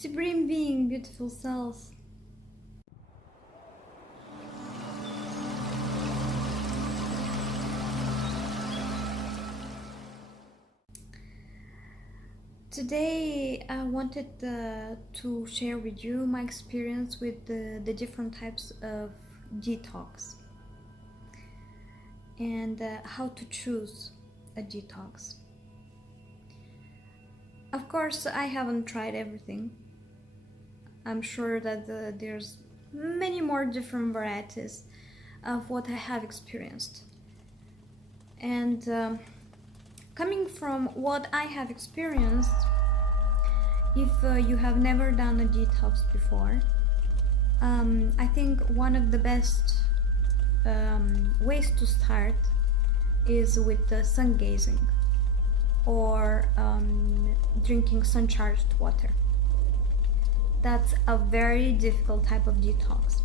Supreme being, beautiful self. Today I wanted to share with you my experience with the different types of detox and how to choose a detox. Of course, I haven't tried everything. I'm sure that there's many more different varieties of what I have experienced. And coming from what I have experienced, if you have never done a detox before, I think one of the best ways to start is with sun gazing or drinking sun-charged water. That's a very difficult type of detox.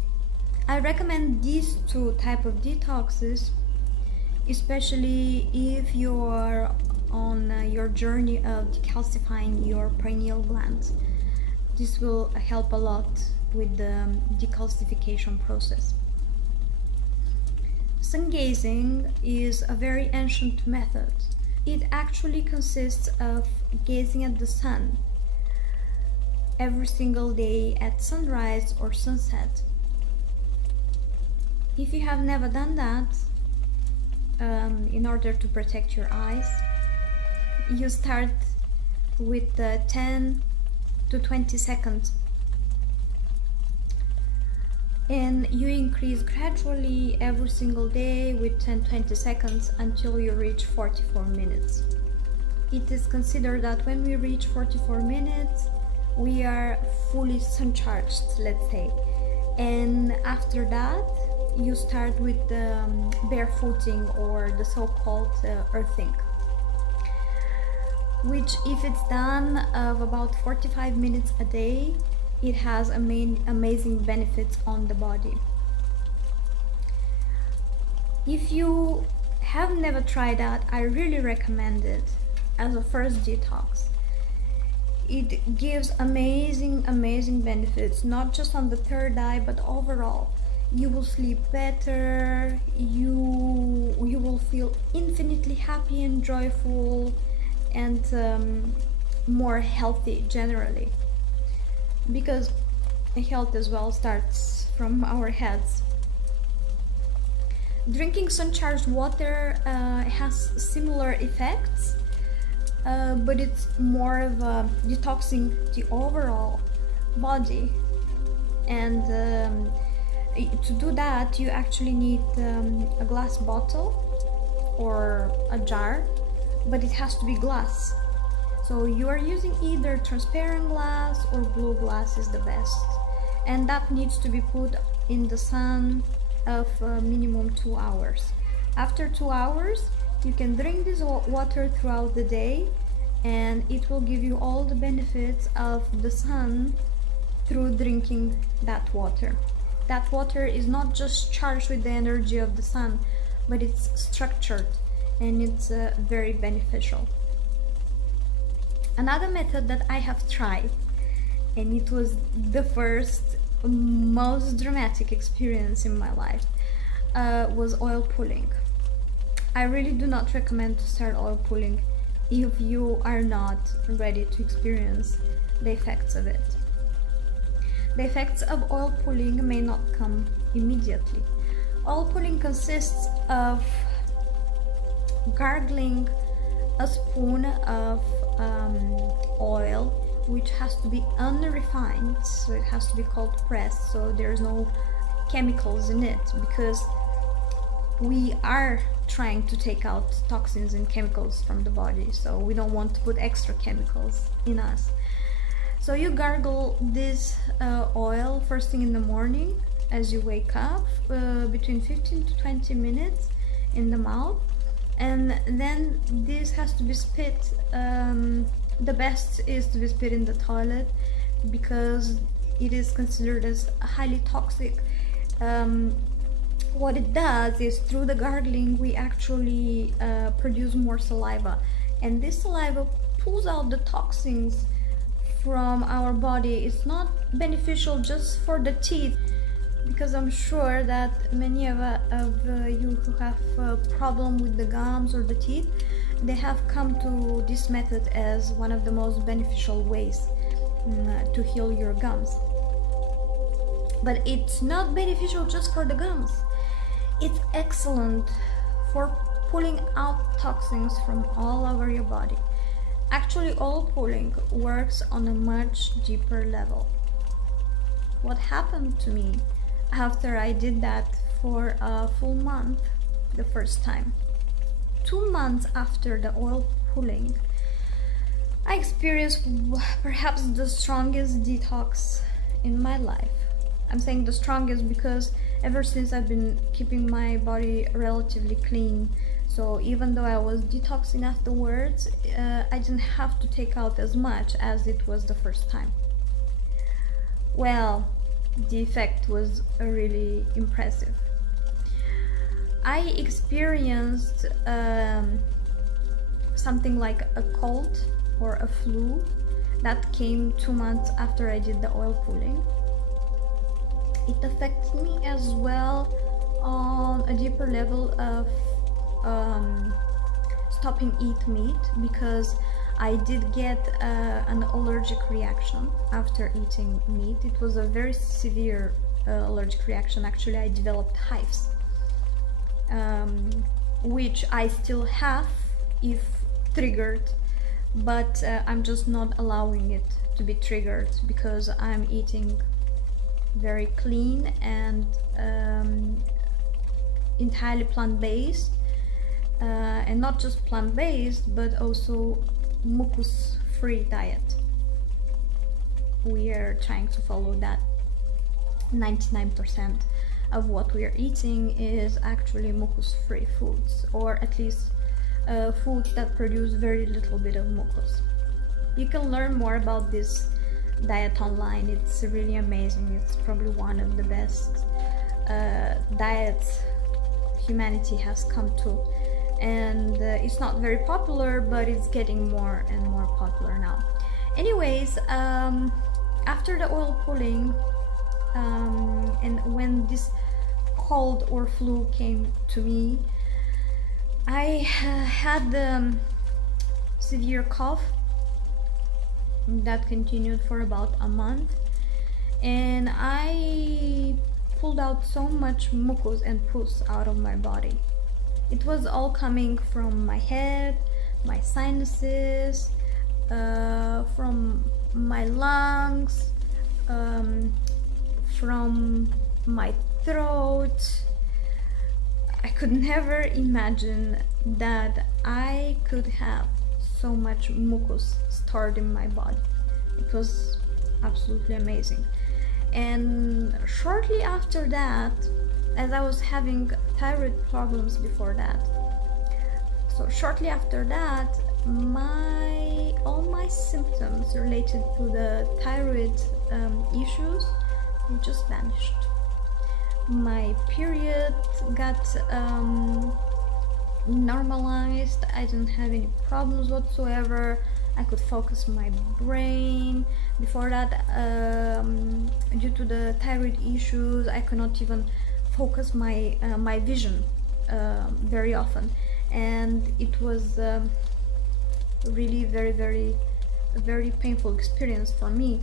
I recommend these two types of detoxes, especially if you are on your journey of decalcifying your pineal glands. This will help a lot with the decalcification process. Sun gazing is a very ancient method. It actually consists of gazing at the sun every single day at sunrise or sunset. If you have never done that, in order to protect your eyes, you start with 10 to 20 seconds and you increase gradually every single day with 10-20 seconds until you reach 44 minutes. It is considered that when we reach 44 minutes we are fully sun charged, let's say, and after that you start with the barefooting or the so-called earthing, which if it's done of about 45 minutes a day, it has amazing benefits on the body. If you have never tried that, I really recommend it as a first detox. It gives amazing benefits, not just on the third eye, but overall. You will sleep better, you will feel infinitely happy and joyful and more healthy generally, because health as well starts from our heads. Drinking sun-charged water has similar effects, but it's more of detoxing the overall body, and to do that you actually need a glass bottle or a jar, but it has to be glass. So you are using either transparent glass or blue glass is the best, and that needs to be put in the sun of minimum 2 hours. After 2 hours you can drink this water throughout the day, and it will give you all the benefits of the sun through drinking that water. That water is not just charged with the energy of the sun, but it's structured and it's very beneficial. Another method that I have tried, and it was the first most dramatic experience in my life, was oil pulling. I really do not recommend to start oil pulling if you are not ready to experience the effects of it. The effects of oil pulling may not come immediately. Oil pulling consists of gargling a spoon of oil, which has to be unrefined, so it has to be cold pressed, so there's no chemicals in it, because we are trying to take out toxins and chemicals from the body, so we don't want to put extra chemicals in us. So you gargle this oil first thing in the morning as you wake up, between 15 to 20 minutes in the mouth, and then this has to be spit. The best is to be spit in the toilet because it is considered as highly toxic. What it does is through the gargling we actually produce more saliva, and this saliva pulls out the toxins from our body is not beneficial just for the teeth, because I'm sure that many of you who have a problem with the gums or the teeth, they have come to this method as one of the most beneficial ways to heal your gums. But it's not beneficial just for the gums. It's excellent for pulling out toxins from all over your body. Actually, oil pulling works on a much deeper level. What happened to me after I did that for a full month the first time? 2 months after the oil pulling, I experienced perhaps the strongest detox in my life. I'm saying the strongest because ever since I've been keeping my body relatively clean, so even though I was detoxing afterwards, I didn't have to take out as much as it was the first time. Well, the effect was really impressive. I experienced something like a cold or a flu that came 2 months after I did the oil pulling. It affected me as well on a deeper level of stopping eat meat, because I did get an allergic reaction after eating meat. It was a very severe allergic reaction. Actually, I developed hives, which I still have if triggered, but I'm just not allowing it to be triggered because I'm eating very clean and entirely plant-based, and not just plant-based but also mucus-free diet. We are trying to follow that. 99% of what we are eating is actually mucus-free foods, or at least foods that produce very little bit of mucus. You can learn more about this diet online. It's really amazing. It's probably one of the best diets humanity has come to, and it's not very popular, but it's getting more and more popular now. Anyways, after the oil pulling, and when this cold or flu came to me, I had severe cough that continued for about a month, and I pulled out so much mucus and pus out of my body. It was all coming from my head, my sinuses, from my lungs, from my throat. I could never imagine that I could have so much mucus stored in my body. It was absolutely amazing. And shortly after that, as I was having thyroid problems before that, so shortly after that, all my symptoms related to the thyroid issues just vanished. My period got normalized. I didn't have any problems whatsoever. I could focus my brain. Before that, due to the thyroid issues, I could not even focus my my vision very often, and it was really very painful experience for me.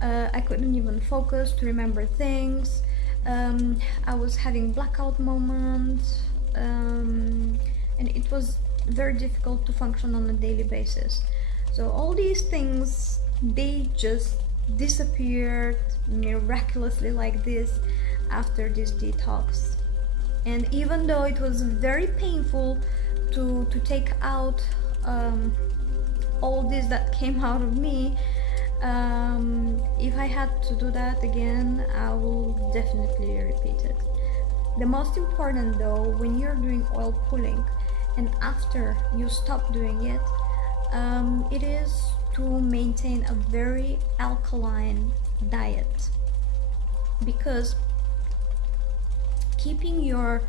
I couldn't even focus to remember things. I was having blackout moments, and it was very difficult to function on a daily basis. So all these things, they just disappeared miraculously like this after this detox. And even though it was very painful to take out all this that came out of me, if I had to do that again, I will definitely repeat it. The most important though, when you're doing oil pulling and after you stop doing it, it is to maintain a very alkaline diet, because keeping your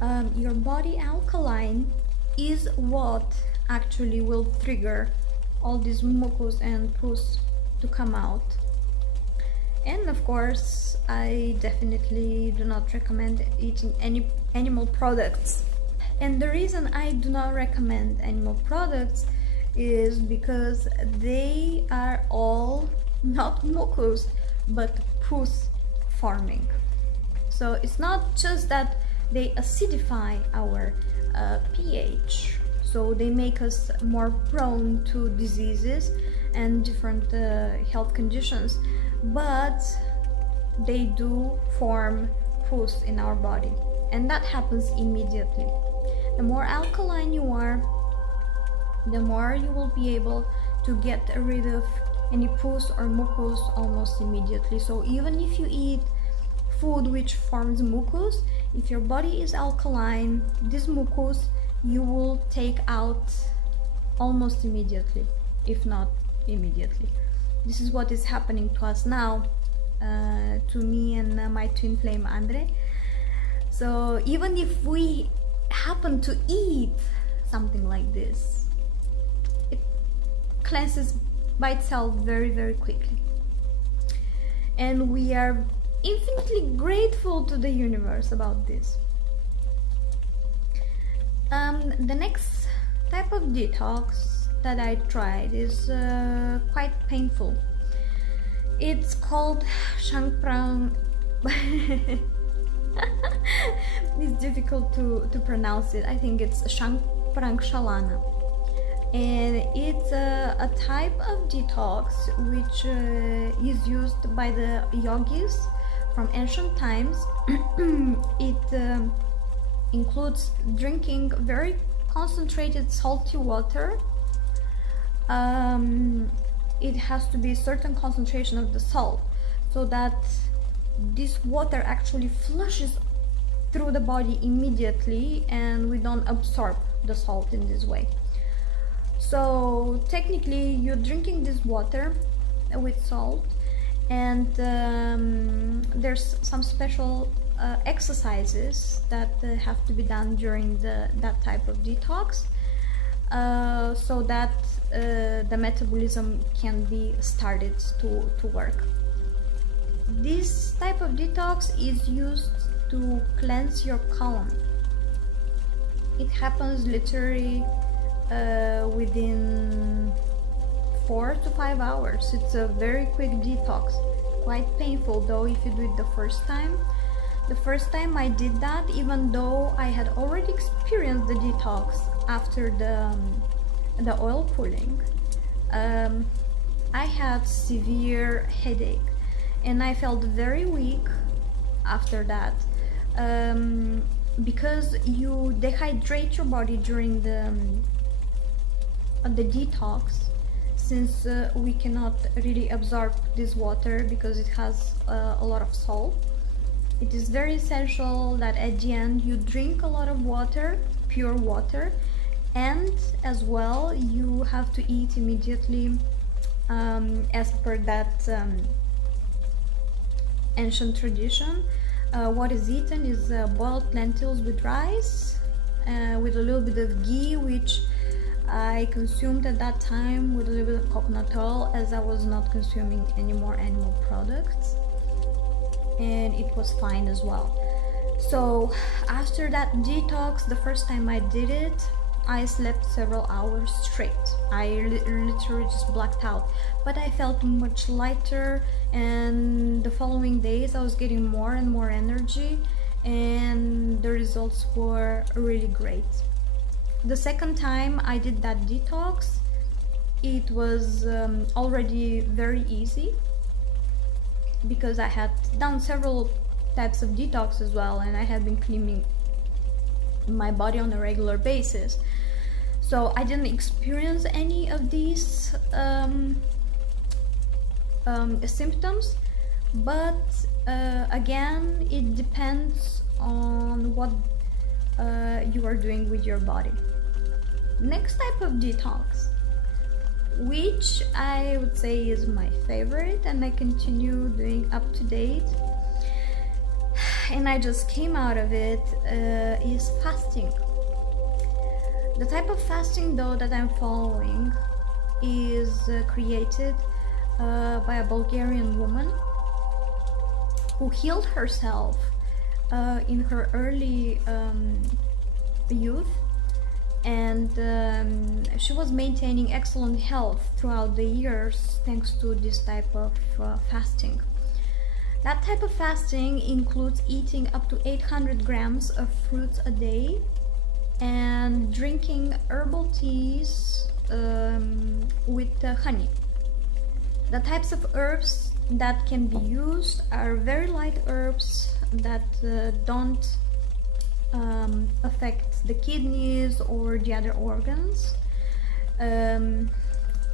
body alkaline is what actually will trigger all this mucus and pus to come out. And of course, I definitely do not recommend eating any animal products. And the reason I do not recommend animal products is because they are all not mucus but pus forming. So it's not just that they acidify our pH, so they make us more prone to diseases and different health conditions, but they do form pus in our body, and that happens immediately. The more alkaline you are, the more you will be able to get rid of any pus or mucus almost immediately. So even if you eat food which forms mucus, if your body is alkaline, this mucus you will take out almost immediately, if not immediately. This is what is happening to us now, to me and my twin flame André. So even if we happen to eat something like this, it cleanses by itself very, very quickly. And we are infinitely grateful to the universe about this. The next type of detox that I tried is quite painful. It's called Shangprang. It's difficult to pronounce it. I think it's Shangprangshalana. And it's a type of detox which is used by the yogis from ancient times. It includes drinking very concentrated salty water. It has to be a certain concentration of the salt so that this water actually flushes through the body immediately and we don't absorb the salt in this way. So technically you're drinking this water with salt, and there's some special exercises that have to be done during that type of detox, so that the metabolism can be started to work. This type of detox is used to cleanse your colon. It happens literally within 4 to 5 hours. It's a very quick detox, quite painful though if you do it the first time. The first time I did that, even though I had already experienced the detox after the oil pulling, I had severe headache and I felt very weak after that, because you dehydrate your body during the detox, since we cannot really absorb this water because it has a lot of salt. It is very essential that at the end you drink a lot of water, pure water, and as well you have to eat immediately, as per that ancient tradition. What is eaten is boiled lentils with rice, with a little bit of ghee, which I consumed at that time, with a little bit of coconut oil, as I was not consuming any more animal products, and it was fine as well. So after that detox, the first time I did it, I slept several hours straight. I literally just blacked out, but I felt much lighter, and the following days I was getting more and more energy, and the results were really great. The second time I did that detox, it was already very easy, because I had done several types of detox as well, and I had been cleaning my body on a regular basis. So I didn't experience any of these symptoms, but again, it depends on what you are doing with your body. Next type of detox, which I would say is my favorite and I continue doing up to date, and I just came out of it, is fasting. The type of fasting though that I'm following is created by a Bulgarian woman who healed herself in her early youth, and she was maintaining excellent health throughout the years thanks to this type of fasting. That type of fasting includes eating up to 800 grams of fruits a day and drinking herbal teas with honey. The types of herbs that can be used are very light herbs that don't affect the kidneys or the other organs,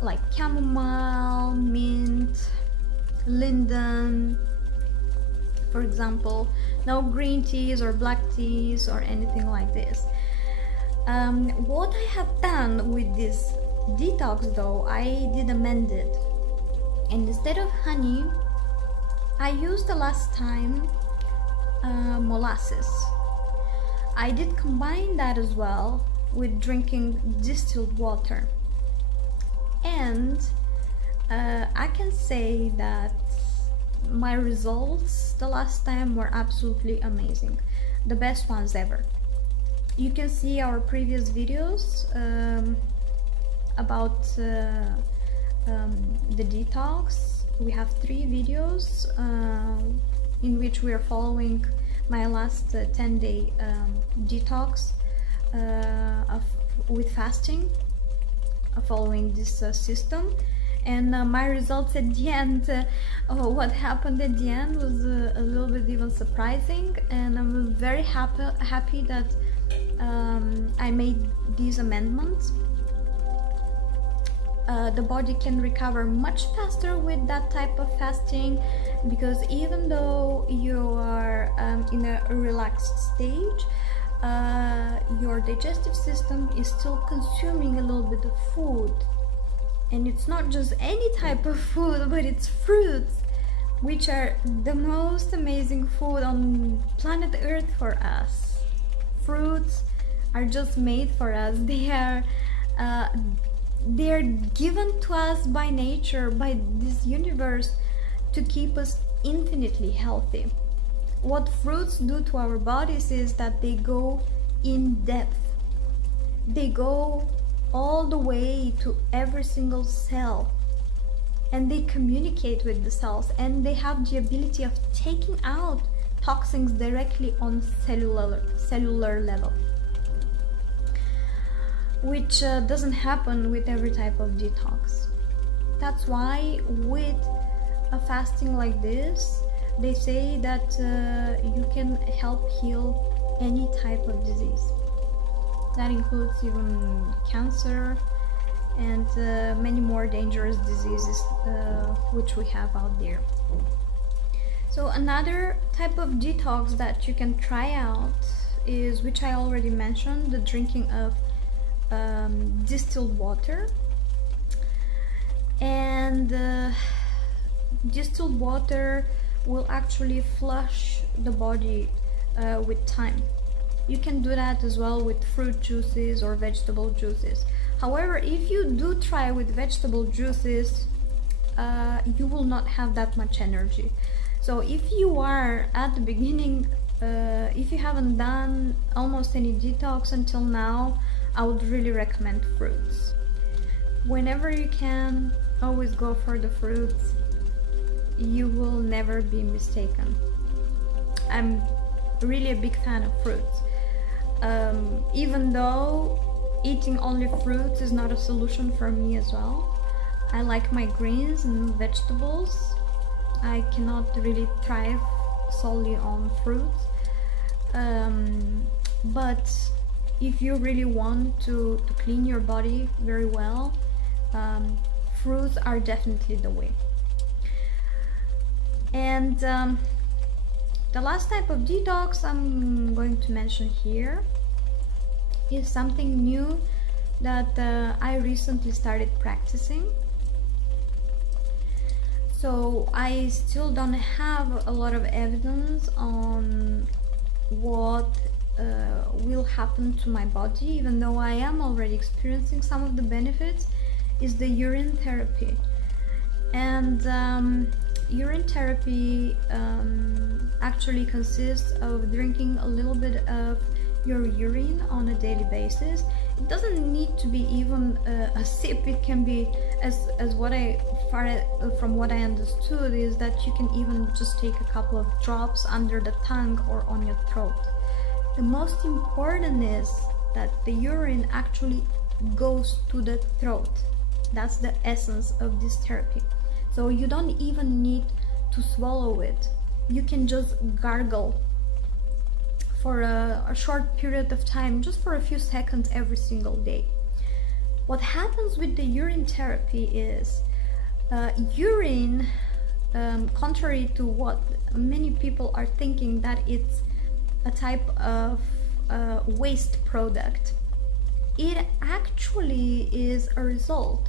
like chamomile, mint, linden, for example. No green teas or black teas or anything like this. What I have done with this detox though, I did amend it, and instead of honey I used the last time molasses. I did combine that as well with drinking distilled water, and I can say that my results the last time were absolutely amazing, the best ones ever. You can see our previous videos about the detox. We have 3 videos in which we are following my last 10-day detox with fasting, following this system. And my results at the end, what happened at the end was a little bit even surprising, and I'm very happy that I made these amendments. The body can recover much faster with that type of fasting, because even though you are in a relaxed stage, your digestive system is still consuming a little bit of food. And it's not just any type of food, but it's fruits, which are the most amazing food on planet Earth for us. Fruits are just made for us. They're given to us by nature, by this universe, to keep us infinitely healthy. What fruits do to our bodies is that they go in depth. They go all the way to every single cell, and they communicate with the cells, and they have the ability of taking out toxins directly on cellular level, which doesn't happen with every type of detox. That's why with a fasting like this, they say that you can help heal any type of disease. That includes even cancer and many more dangerous diseases which we have out there. So another type of detox that you can try out is, which I already mentioned, the drinking of distilled water. And distilled water will actually flush the body with time. You can do that as well with fruit juices or vegetable juices. However, if you do try with vegetable juices, you will not have that much energy. So if you are at the beginning, if you haven't done almost any detox until now, I would really recommend fruits. Whenever you can, always go for the fruits. You will never be mistaken. I'm really a big fan of fruits. Even though eating only fruits is not a solution for me as well. I like my greens and vegetables. I cannot really thrive solely on fruits. But if you really want to clean your body very well, fruits are definitely the way. And the last type of detox I'm going to mention here is something new that I recently started practicing. So I still don't have a lot of evidence on what will happen to my body, even though I am already experiencing some of the benefits, is the urine therapy. And urine therapy actually consists of drinking a little bit of your urine on a daily basis. It doesn't need to be even a sip. It can be, as from what I understood, is that you can even just take a couple of drops under the tongue or on your throat. The most important is that the urine actually goes to the throat. That's the essence of this therapy. So you don't even need to swallow it. You can just gargle for a short period of time, just for a few seconds every single day. What happens with the urine therapy is urine, contrary to what many people are thinking, that it's a type of waste product. It actually is a result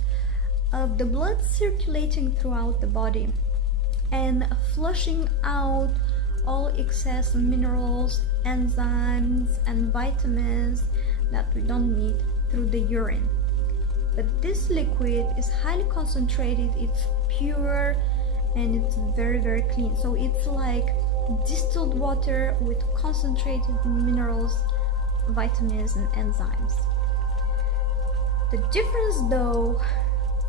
of the blood circulating throughout the body and flushing out all excess minerals, enzymes, and vitamins that we don't need through the urine. But this liquid is highly concentrated, it's pure, and it's very, very clean. So it's like distilled water with concentrated minerals, vitamins, and enzymes. The difference, though,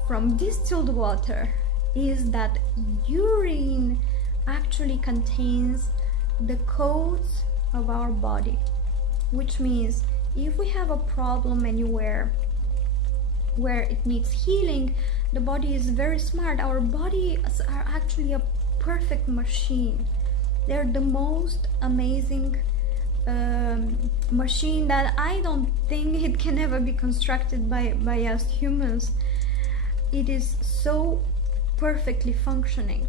from distilled water is that urine actually contains the codes of our body, which means if we have a problem anywhere where it needs healing, the body is very smart. Our bodies are actually a perfect machine. They're the most amazing machine that I don't think it can ever be constructed by us humans. It is so perfectly functioning.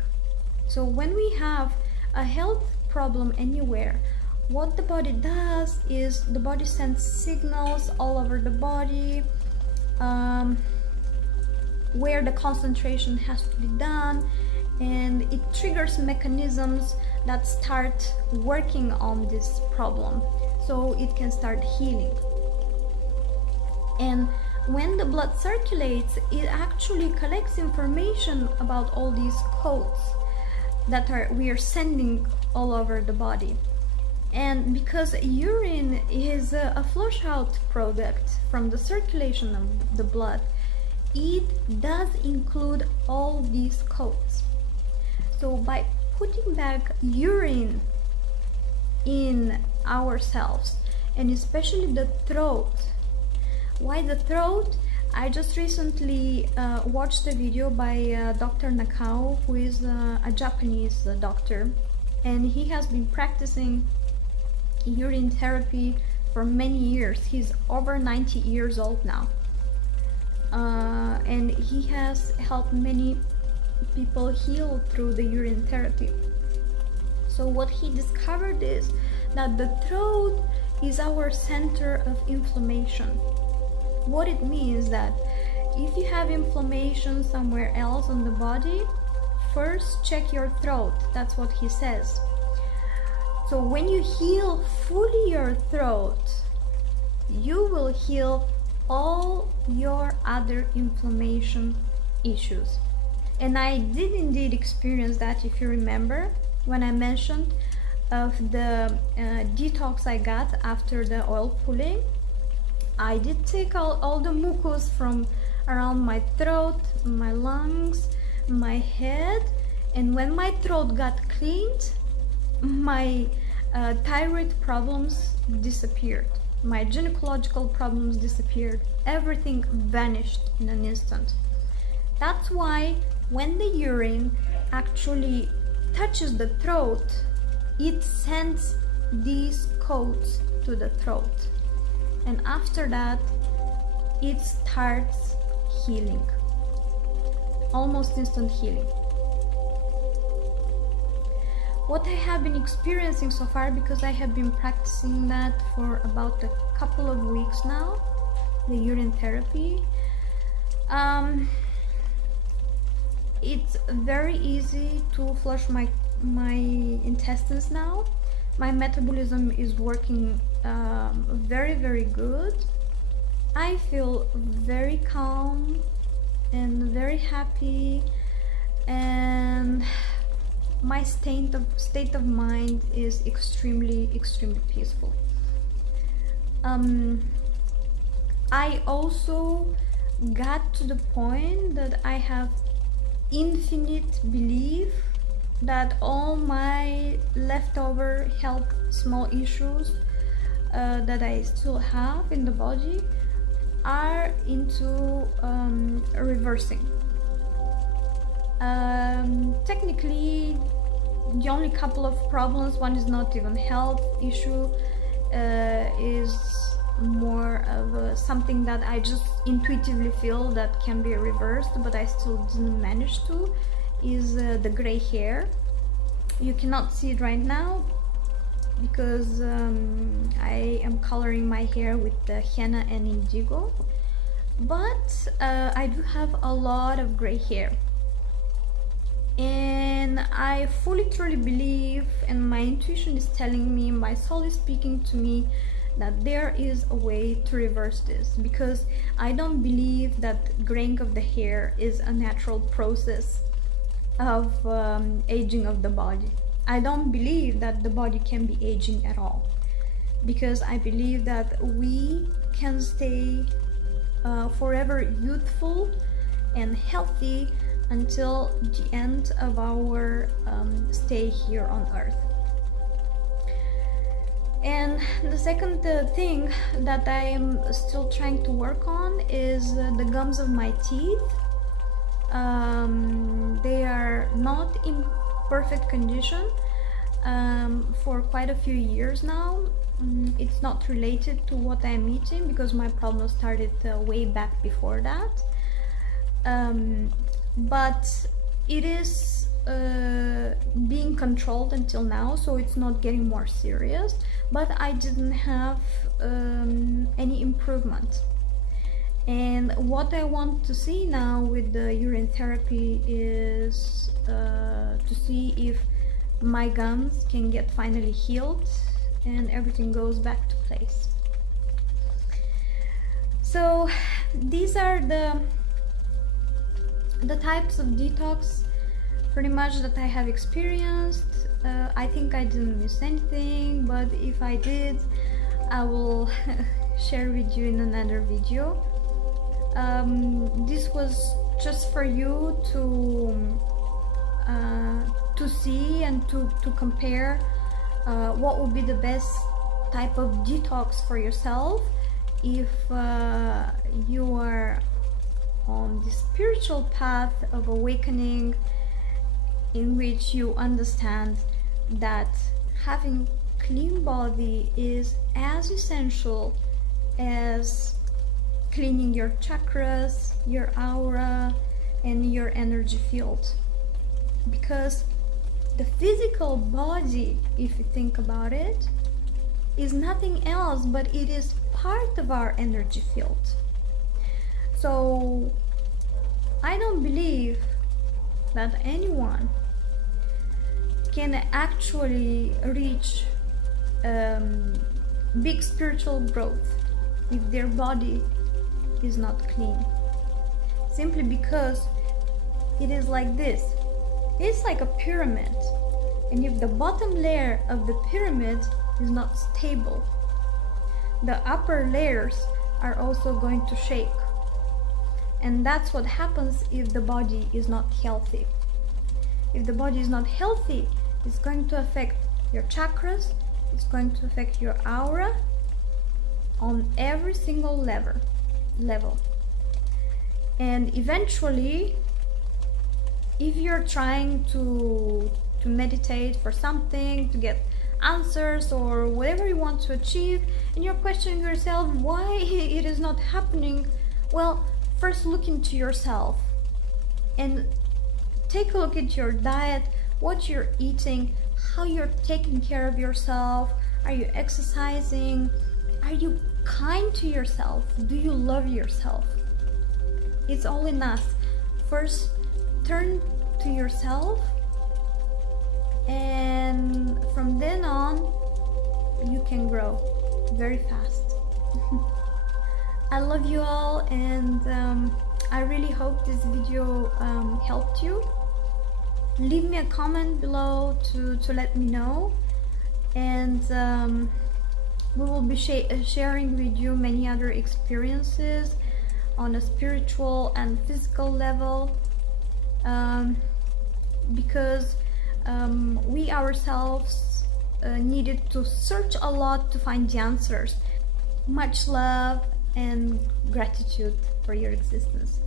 So when we have a health problem anywhere, what the body does is the body sends signals all over the body where the concentration has to be done, and it triggers mechanisms that start working on this problem so it can start healing. And when the blood circulates, it actually collects information about all these codes that we are sending all over the body. And because urine is a flush out product from the circulation of the blood, it does include all these codes. So by putting back urine in ourselves, and especially the throat. Why the throat? I just recently watched a video by Dr. Nakao, who is a Japanese doctor, and he has been practicing urine therapy for many years. He's over 90 years old now, and he has helped many people heal through the urine therapy. So what he discovered is that the throat is our center of inflammation. What it means that if you have inflammation somewhere else on the body, first check your throat. That's what he says. So when you heal fully your throat, you will heal all your other inflammation issues. And I did indeed experience that, if you remember, when I mentioned of the detox I got after the oil pulling. I did take all the mucus from around my throat, my lungs, my head, and when my throat got cleaned, my thyroid problems disappeared, my gynecological problems disappeared, everything vanished in an instant. That's why when the urine actually touches the throat, it sends these codes to the throat. And after that, it starts healing, almost instant healing. What I have been experiencing so far, because I have been practicing that for about a couple of weeks now, the urine therapy, it's very easy to flush my intestines now. My metabolism is working very, very good. I feel very calm and very happy. and my state of mind is extremely peaceful. I also got to the point that I have infinite belief that all my leftover health small issues that I still have in the body are into reversing. Technically, the only couple of problems, one is not even health issue, is more of something that I just intuitively feel that can be reversed, but I still didn't manage to, is the gray hair. You cannot see it right now because I am coloring my hair with the henna and indigo, but I do have a lot of gray hair, and I fully truly believe, and my intuition is telling me, my soul is speaking to me, that there is a way to reverse this, because I don't believe that graying of the hair is a natural process of aging of the body. I don't believe that the body can be aging at all, because I believe that we can stay forever youthful and healthy until the end of our stay here on earth. And the second thing that I am still trying to work on is the gums of my teeth. They are not in perfect condition for quite a few years now. It's not related to what I'm eating, because my problem started way back before that. But it is being controlled until now, so it's not getting more serious, but I didn't have any improvement. And what I want to see now with the urine therapy is to see if my gums can get finally healed and everything goes back to place. So these are the types of detox pretty much that I have experienced. I think I didn't miss anything, but if I did, I will share with you in another video. This was just for you to see and to compare what would be the best type of detox for yourself if you are on the spiritual path of awakening, in which you understand that having clean body is as essential as cleaning your chakras, your aura, and your energy field. Because the physical body, if you think about it, is nothing else but it is part of our energy field. So I don't believe that anyone can actually reach big spiritual growth if their body is not clean, simply because it is like this. It's like a pyramid, and if the bottom layer of the pyramid is not stable, the upper layers are also going to shake. And that's what happens if the body is not healthy. If the body is not healthy, it's going to affect your chakras, it's going to affect your aura on every single level. And eventually, if you're trying to meditate for something, to get answers or whatever you want to achieve, and you're questioning yourself why it is not happening, well, first look into yourself and take a look at your diet, what you're eating, how you're taking care of yourself. Are you exercising? Are you kind to yourself? Do you love yourself? It's all in us. First, turn to yourself, and from then on, you can grow very fast. I love you all, and I really hope this video helped you. leave me a comment below to let me know, and we will be sharing with you many other experiences on a spiritual and physical level, because we ourselves needed to search a lot to find the answers. Much love and gratitude for your existence.